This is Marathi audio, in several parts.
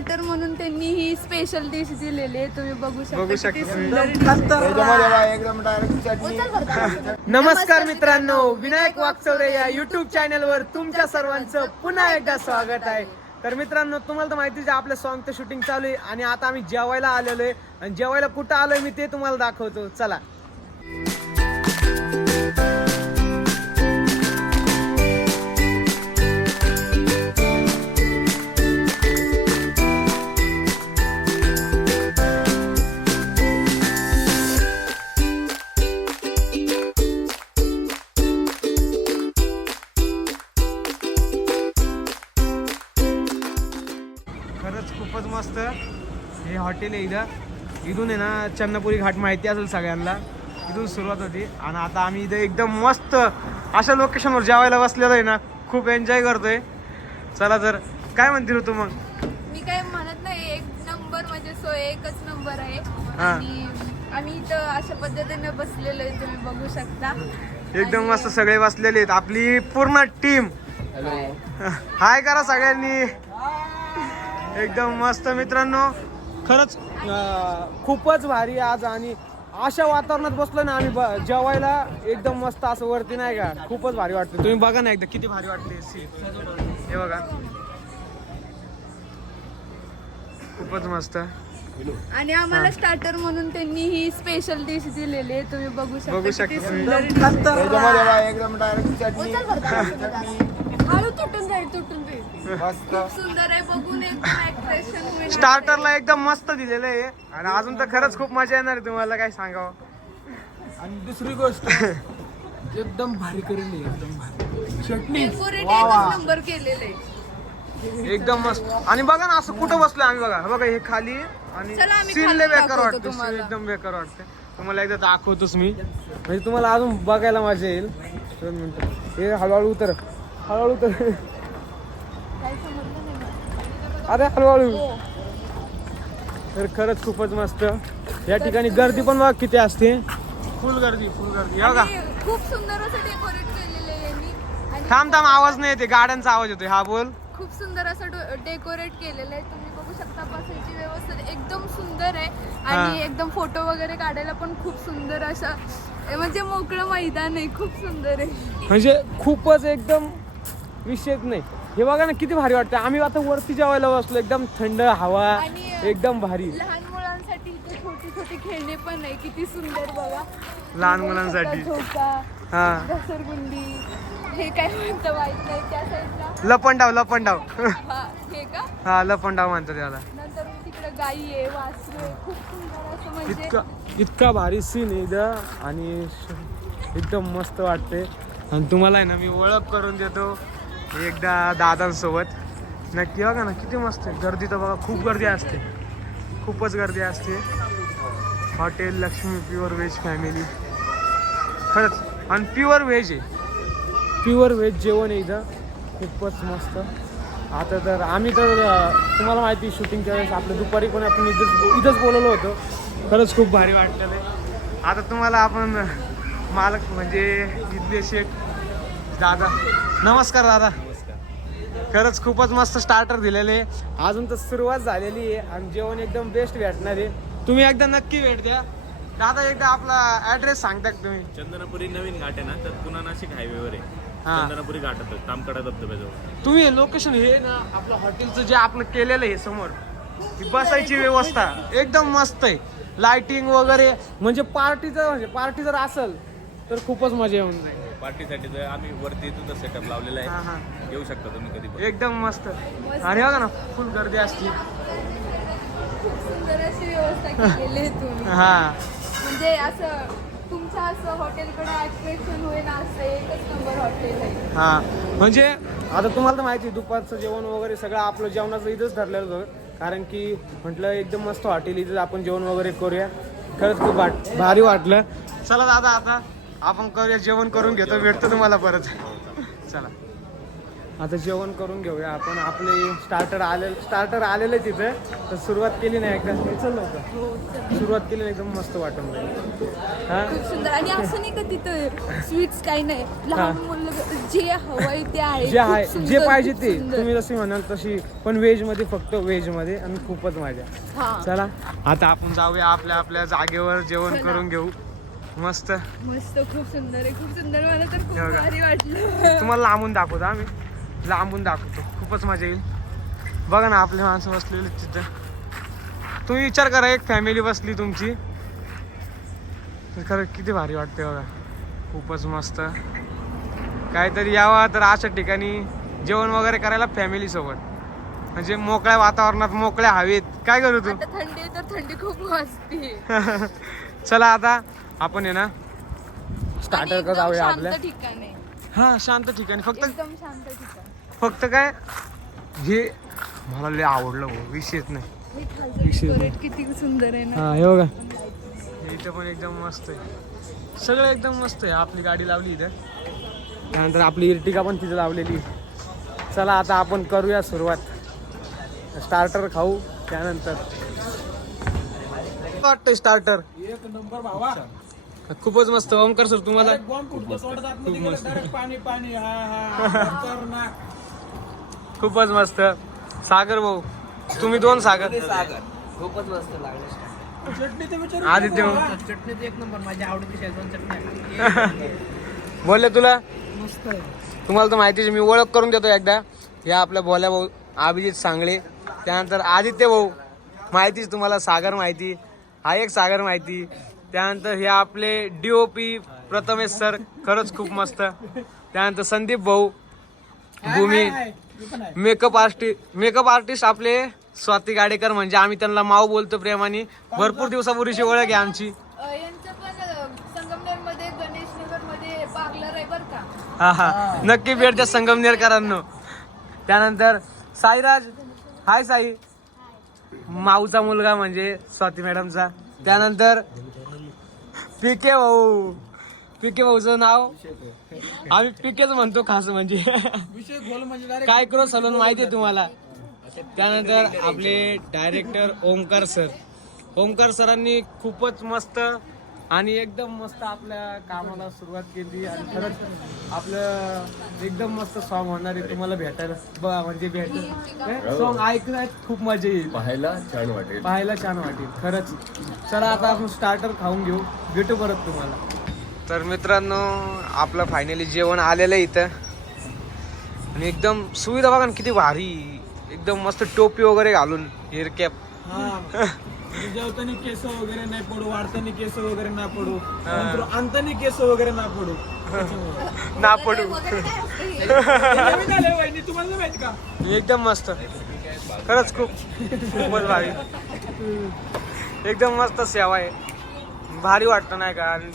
स्टार्टर म्हणून त्यांनी ही स्पेशल डिश दिलेली आहे. तुम्ही बघू शकता बघू किती शकता. सुंदर तुम्ही. dish आहे. त्याच्यामध्ये बा एकदम डायरेक्ट चटणी. उचल बरं का. नमस्कार मित्रांनो विनायक वागचौरे या युट्यूब चॅनल वर तुमच्या सर्वांचं पुन्हा एकदा स्वागत आहे. तर मित्रांनो तुम्हाला तर माहितीच आहे आपल्या सॉंगचं शूटिंग चालू आहे आणि आता आम्ही जेवायला आलेलो आहे. आणि जेवायला कुठं आलोय मी ते तुम्हाला दाखवतो. चला. खूपच मस्त. हे हॉटेल आहे इथं. इथून आहे ना चन्नपुरी घाट माहिती असेल सगळ्यांना. इथून सुरुवात होती. आणि आता आम्ही इथं एकदम मस्त अशा लोकेशनवर जेवायला बसलेलो आहे ना. खूप एन्जॉय करतोय. चला तर काय म्हणतील तू मग? मी काय म्हणत नाही एक नंबर म्हणजे सोय एकच नंबर आहे. हा. आणि आम्ही इथं अशा पद्धतीने बसलेलो आहे तुम्ही बघू शकता. एकदम मस्त सगळे बसलेले आहेत. आपली पूर्ण टीम हाय करा सगळ्यांनी. एकदम मस्त मित्रांनो. खरंच खूपच भारी आज आणि अशा वातावरणात बसलो ना आम्ही ब- जेवायला एकदम मस्त असं वरती नाही का? खूपच भारी वाटतं. तुम्ही बघा ना एकदा किती भारी वाटते हे बघा. खूपच मस्त. आणि आम्हाला स्टार्टर म्हणून त्यांनी ही स्पेशल डिश दिलेली आहे. तुम्ही बघू शकता बघू किती शकता. तुम्ही. सुंदर dish आहे. त्याच्यामध्ये बा एकदम डायरेक्ट चटणी उचल बरं का. हळू तुटून जाईल तुटून जाईल. मस्त. खूप सुंदर स्टार्टरला एकदम मस्त दिलेलं आहे. आणि अजून तर खरंच खूप मजा येणार आहे तुम्हाला काय सांगावं? आणि दुसरी गोष्ट एकदम भारी करेल एकदम भारी. चटणी. नंबर केलेलं एकदम मस्त. आणि बघा ना असं कुठं बसलोय आम्ही बघा. बघा हे खाली आणि चला आम्ही सीन खाली लय बेकार दाखवतो वाटतं तुम्हाला. एकदम बेकार वाटतं तुम्हाला एकदा दाखवतोच मी. म्हणजे तुम्हाला अजून बघायला मजा येईल. दोन मिनिटं. हे हळूहळू उतर. हळूहळू उतर. काय समजलं. अरे हळूहळू. हो. तर खरंच खूपच मस्त. या ठिकाणी गर्दी पण बघा किती असते. फुल गर्दी फुल गर्दी. हे बघा. आणि खूप सुंदर असं डेकोरेट केलेलं आहे यांनी. आणि थांब थांब आवाज नाही येते गाड्यांचा आवाज येतोय. हा बोल. खूप सुंदर असं डेकोरेट केलेलं आहे. तुम्ही बघू शकता बसायची व्यवस्था. एकदम सुंदर आहे. आणि हा. एकदम फोटो वगैरे काढायला पण खूप सुंदर असं हे म्हणजे मोकळं मैदान आहे. खूप सुंदर आहे. म्हणजे खूपच एकदम विषयच नाही. हे बघा ना किती भारी वाटतं आम्ही आता वरती जेवायला बसलो एकदम थंड हवा आणि, अ, एकदम भारी. लहान मुलांसाठी इथे छोटी छोटी खेळणी पण आहे किती सुंदर बघा. लहान मुलांसाठी. झोका हा. घसरगुंडी हे काय म्हणतं माहीत नाही त्या साईडला. लपंडाव लपंडाव. हा हे का? हा लपंडाव म्हणतात त्याला नंतर तिकडे गाई आहे वासरू आहे खूप सुंदर असं म्हणजे इतका इतका भारी सीन आहे इथं आणि श- एकदम मस्त वाटते आणि तुम्हाला आहे ना मी ओळख करून देतो. एकदा दादांसोबत. नक्की बघा ना किती मस्त आहे. गर्दी तर बघा खूप गर्दी असते. खूपच गर्दी असते. Hotel Lakshmi pure veg family खरंच आणि प्युअर व्हेज आहे. प्युअर व्हेज जेवण आहे इथं. खूपच मस्त. आता तर आम्ही तर तुम्हाला माहिती आहे शूटिंगच्या वेळेस आपलं दुपारी पण आपण इथंच इथंच बोलवलं होतं. खरंच खूप भारी वाटलेलं आहे. आता तुम्हाला आपण मालक म्हणजे इथले शेख दादा. नमस्कार दादा. खरंच खूपच मस्त स्टार्टर दिलेले. आहे अजून तर सुरुवात झालेली आहे आणि जेवण एकदम बेस्ट भेटणार आहे. तुम्ही एकदा नक्की भेट द्या. दादा एकदा आपला ॲड्रेस सांगता का तुम्ही? चंदनापुरी नवीन घाट आहे ना तर पुन्हा नाशिक हायवेवर आहे. हा. चंदनापुरी घाटात तामकडा धबधब्याजवळ. तुम्ही लोकेशन हे ना आपलं हॉटेलचं जे आपलं केलेलं आहे समोर. ही बसायची व्यवस्था. एकदम मस्त आहे. लाइटिंग वगैरे म्हणजे पार्टीचं म्हणजे पार्टी जर असेल तर खूपच मजा येऊन जाईल. पार्टीसाठी तर आम्ही वरती तुझं सेटअप लावलेला हा, हा. आहे येऊ शकता तुम्ही कधी पण. एकदम मस्त. आणि बघा ना फुल गर्दी असते. खूप सुंदर अशी व्यवस्था केलेली आहे तुम्ही हा. म्हणजे असं तुमच्या असं हॉटेलकडे अट्रॅक्शन होईल असं एकच नंबर हॉटेल आहे. हा. म्हणजे आता तुम्हाला तर माहिती आहे, दुपारचं जेवण वगैरे सगळं आपलं जेवणाचं इथंच ठरलेलं होतं. कारण की म्हटलं एकदम मस्त हॉटेल इथंच आपण जेवण वगैरे करूया. खरंच खूप वाट भारी वाटलं. चला दादा आता आपण करूया जेवण करून घेतो भेटतो तुम्हाला परत. चला. आता जेवण करून घेऊया आपण. आपले स्टार्टर आले स्टार्टर आलेले तिथे. तर सुरुवात केली नाही एकदा. चल हो. सुरुवात केली नाही एकदम मस्त वाटून हा? सुंदर. आणि असं नाही का तिथं स्वीट्स काही नाही. लहान मुलं जे हवंय ते आहे. जे आहे जे पाहिजे ते. तुम्ही जशी म्हणाल तशी पण व्हेजमध्ये फक्त व्हेजमध्ये आणि खूपच मजा. हा. चला. आता आपण जाऊया आपल्या आपल्या जागेवर जेवण. करून घेऊ. मस्त. मस्त खूप सुंदर आहे खूप सुंदर. मला तर खूप हे बघा. भारी वाटलं. तुम्हाला लांबून दाखवतो आम्ही लांबून दाखवतो. खूपच मजा येईल. बघा ना आपली माणसं बसलेली तिथं. तुम्ही विचार करा एक फॅमिली बसली तुमची. तर खरं किती भारी वाटते बघा. खूपच मस्त. काहीतरी यावा तर अशा ठिकाणी जेवण वगैरे करायला फॅमिली सोबत. म्हणजे मोकळ्या वातावरणात मोकळ्या हवेत. काय करू तू? आता थंडी आहे तर थंडी खूप वाजते चला आता. आपण आहे ना स्टार्टर का जाऊया शांत आपल्या. ठिकाण. हा शांत ठिकाणी. फक्त एकदम शांत ठिकाण. फक्त काय हे मला लय आवडलं हो विशेष नाही. हे खालचं विषय decorate किती सुंदर आहे ना. हा हे बघा. हे इथं पण एकदम मस्त आहे. सगळं एकदम मस्त आहे. आपली गाडी लावली इथं. त्यानंतर आपली इर्टिका पण तिथं लावलेली आहे. चला आता आपण करूया सुरुवात. स्टार्टर खाऊ त्यानंतर. वाटतंय स्टार्टर एक नंबर भावा. खूपच मस्त. ओमकर सर तुम्हाला? हा हा. खूपच मस्त. सागर भाऊ तुम्ही दोन सागर. सागर. खूपच मस्त लागलं. आदित्य नको भाऊ. भावा. चटणीत एक नंबर माझ्या आवडीची शेजवान चटणी आहे. बोलले तुला? मस्त तुम्हाला तर माहितीच मी ओळख करून देतो एकदा. या आपल्या भोल्या भाऊ अभिजित सांगळे. त्यानंतर आदित्य भाऊ माहितीच तुम्हाला सागर माहिती. हा एक सागर माहिती. त्यानंतर हे आपले D O P Prathamesh sir खरंच खूप मस्त. त्यानंतर संदीप भाऊ Bhumi. Makeup artist makeup artist आपले स्वाती गाडेकर म्हणजे आम्ही त्यांना माऊ बोलतो प्रेमाने. भरपूर दिवसापूर्वीची ओळख आहे आमची. अ, यांचं पण संगमनेरमध्ये गणेश नगरमध्ये पार्लर आहे बर का. हा हा. नक्की भेट द्या संगमनेरकरांनो. त्यानंतर साईराज. हाय साई. माऊचा मुलगा म्हणजे स्वाती मॅडमचा. त्यानंतर पिके भाऊ. पिके भाऊचं नाव? आम्ही पिकेच म्हणतो खास म्हणजे. काय करो सलून माहिती आहे तुम्हाला? त्यानंतर आपले डायरेक्टर ओमकार सर. ओमकार सरांनी खूपच मस्त आणि एकदम मस्त आपल्या कामाला सुरुवात केली आणि खरंच आपलं एकदम मस्त सॉन्ग होणार आहे. तुम्हाला भेटायला बघा म्हणजे भेट सॉन्ग ऐकण्यात खूप मजा येईल. पाहायला छान वाटेल. पाहायला छान वाटेल खरंच. चला आता आपण स्टार्टर खाऊन घेऊ. भेटू परत तुम्हाला. तर मित्रांनो आपलं फायनली जेवण आलेलं आहे इथं. आणि एकदम सुविधा बघा ना किती भारी. एकदम मस्त टोपी वगैरे घालून हेअर कॅप हा. म्हणजे जेवताना केस वगैरे नाही पडू वाढताना केस वगैरे नाही पडू नंतर केस वगैरे नाही पडू. ना पडू. नवीन वहिनी, तुम्हाला नाही माहीत का एकदम मस्त. खरंच खूप खूपच भारी. एकदम मस्त सेवा आहे. भारी वाटतं नाही का? आणि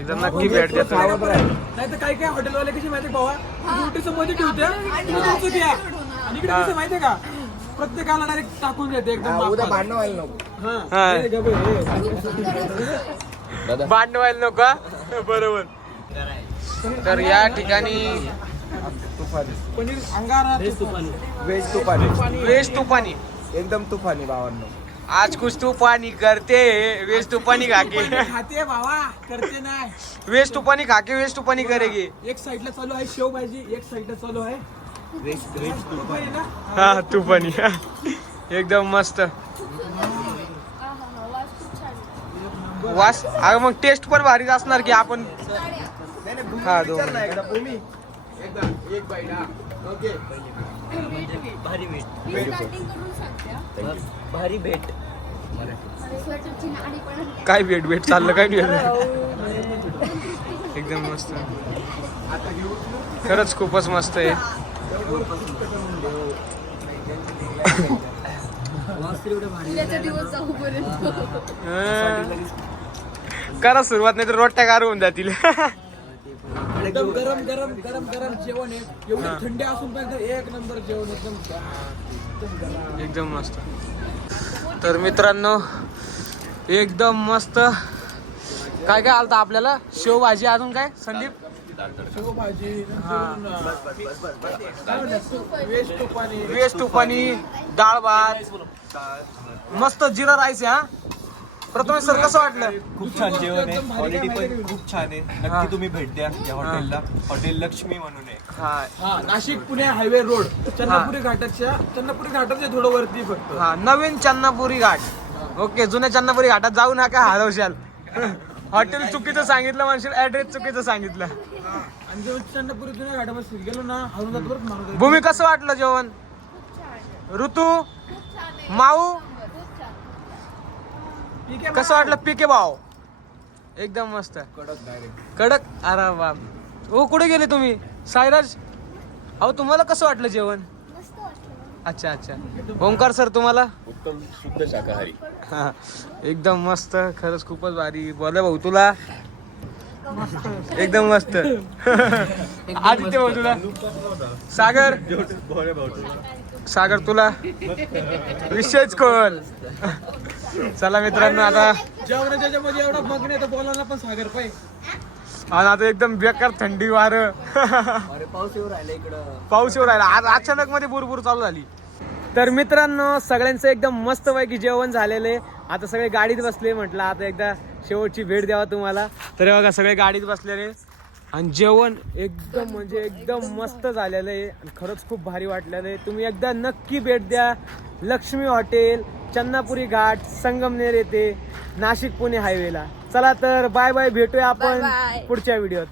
एकदम नक्की भेट देतो. नाही तर काही काही हॉटेलवाले कशी माहिती भावा? रोटीचं मध्ये ठेवते आणि तुमचं घ्या. आणि इकडे कसं माहितीये का? प्रत्येकाला डायरेक्ट टाकून देते एकदम उद्या. भांडणं व्हायला नको. व्हायला नको? बरोबर. तर या ठिकाणी वेज तुपानी एकदम तुफानी भावांनो. आज कुछ तूफानी करते वेज तुपानी खाके. खाते भावा करते नाही. वेज तुपानी खाके वेज तुपानी करेगी. एक साइडला चालू आहे शेव भाजी एक साइडला चालू आहे. हा तुपानी एकदम मस्त हा, हा, हा, वास खूप छान आहे. वास अगं मग टेस्ट पण भारीच असणार की आपण हा दोन. हा. भारी भेट. भारी भेट. काय भेट भेट चाललं काय भेट एकदम मस्त. खरंच खूपच मस्त आहे. करा सुरुवात नाही तर रोट्या गार होऊन जातील. एकदम गरम गरम गरम गरम जेवण आहे. एवढी थंडी असून पण एक नंबर जेवण एकदम एकदम मस्त. तर मित्रांनो एकदम मस्त. काय काय आलतं आपल्याला? शेव भाजी अजून काय? संदीप? तुपाने. तुपानी डाळ भात. मस्त जिरा राईस आहे हा? प्रथमेश सर कसं वाटलं? खूप छान जेवण आहे. क्वालिटी पण? खूप छान आहे. हा. नक्की तुम्ही भेट द्या या हॉटेलला. हॉटेल लक्ष्मी म्हणून आहे. हा. हा नाशिक पुणे हायवे रोड. चन्नापुरी घाटाच्या चन्नापुरी घाटाच्या थोडं वरती फक्त हा नवीन चन्नापुरी घाट. ओके जुन्या चन्नापुरी घाटात जाऊ नका हरवशाल हॉटेल चुकीचं सांगितलं म्हणशील ऍड्रेस चुकीचं सांगितलं. आणि जुन्या गेलो ना हरून जातो बरं माणूस भूमी कसं वाटलं जेवण? ऋतू? खूप छान आहे माऊ? खूप छान ठीक आहे कसं वाटलं पिके भाव एकदम मस्त. कडक डायरेक्ट कडक अरे बाप हो कुठे गेले तुम्ही? सायराज अहो तुम्हाला कसं वाटलं जेवण? अच्छा अच्छा. ओंकार सर तुम्हाला? उत्तम शुद्ध शाकाहारी. हा, एकदम मस्त. खरंच खूपच भारी. बोला भाऊ तुला? एकदम मस्त. आदित्य भाऊ तुला? सागर? सागर तुला? विषयच खोल चला मित्रांनो आता जेवणाच्या मध्ये एवढा मग्न आहे तर बोलायला पण सागर पाय आणि आता एकदम बेकार थंडी वार. पाऊस येऊ राहिला इकडं. पाऊस येऊ राहिला. आज अचानक मध्ये बुरबुर चालू झाली. तर मित्रांनो सगळ्यांचं एकदम मस्त पैकी जेवण झालेलं आहे. आता सगळे गाडीत बसले म्हटलं आता एकदा शेवटची भेट द्यावा तुम्हाला. तर हे बघा सगळे गाडीत बसलेले आणि जेवण एकदम म्हणजे एकदम मस्त झालेलं आहे. आणि खरंच खूप भारी वाटलेलं आहे. तुम्ही एकदा नक्की भेट द्या. लक्ष्मी हॉटेल चन्नापुरी घाट संगमनेर येथे नाशिक पुणे हायवेला चला तर बाय बाय भेटूया आपण. पुढच्या व्हिडिओत